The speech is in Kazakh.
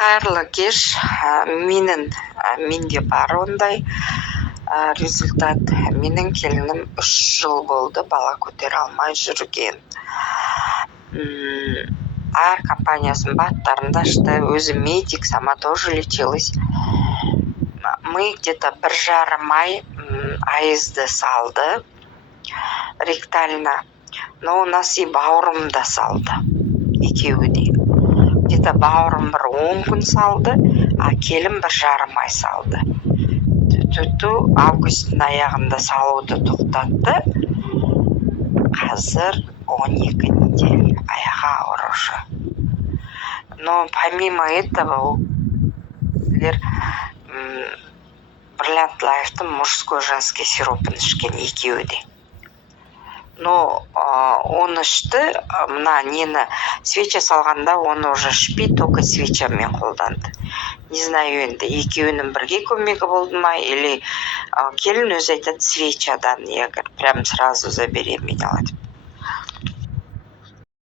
Қайырлы кеш. Менде бар ондай результат. Менің келінім 3 жыл болды бала көтере алмай жүрген. Ар компаниясының баттарында ашты. Өзі медик, сама тоже лечилась. Мы где-то 1,5 ай АСД салды ректально. Но у нас и бауырым да салды. Екеуі де. Где-то бауырым 10 күн салды, а келін 1,5 ай салды. Августтың аяғында салуды тоқтатты. Қазір 12 недель, аяғы ауыр уже. Но помимо этого, Бриллиант Лайфтың мужской женский сиропын ішкен екеуі де. Но оны ішті, мына нені свеча салғанда оны уже ішпей, только свечамен қолданды. Не знаю енді, екеуінің бірге көмегі болды ма, или келін өзі айтады свечадан, я говорю, прям сразу забеременела деп.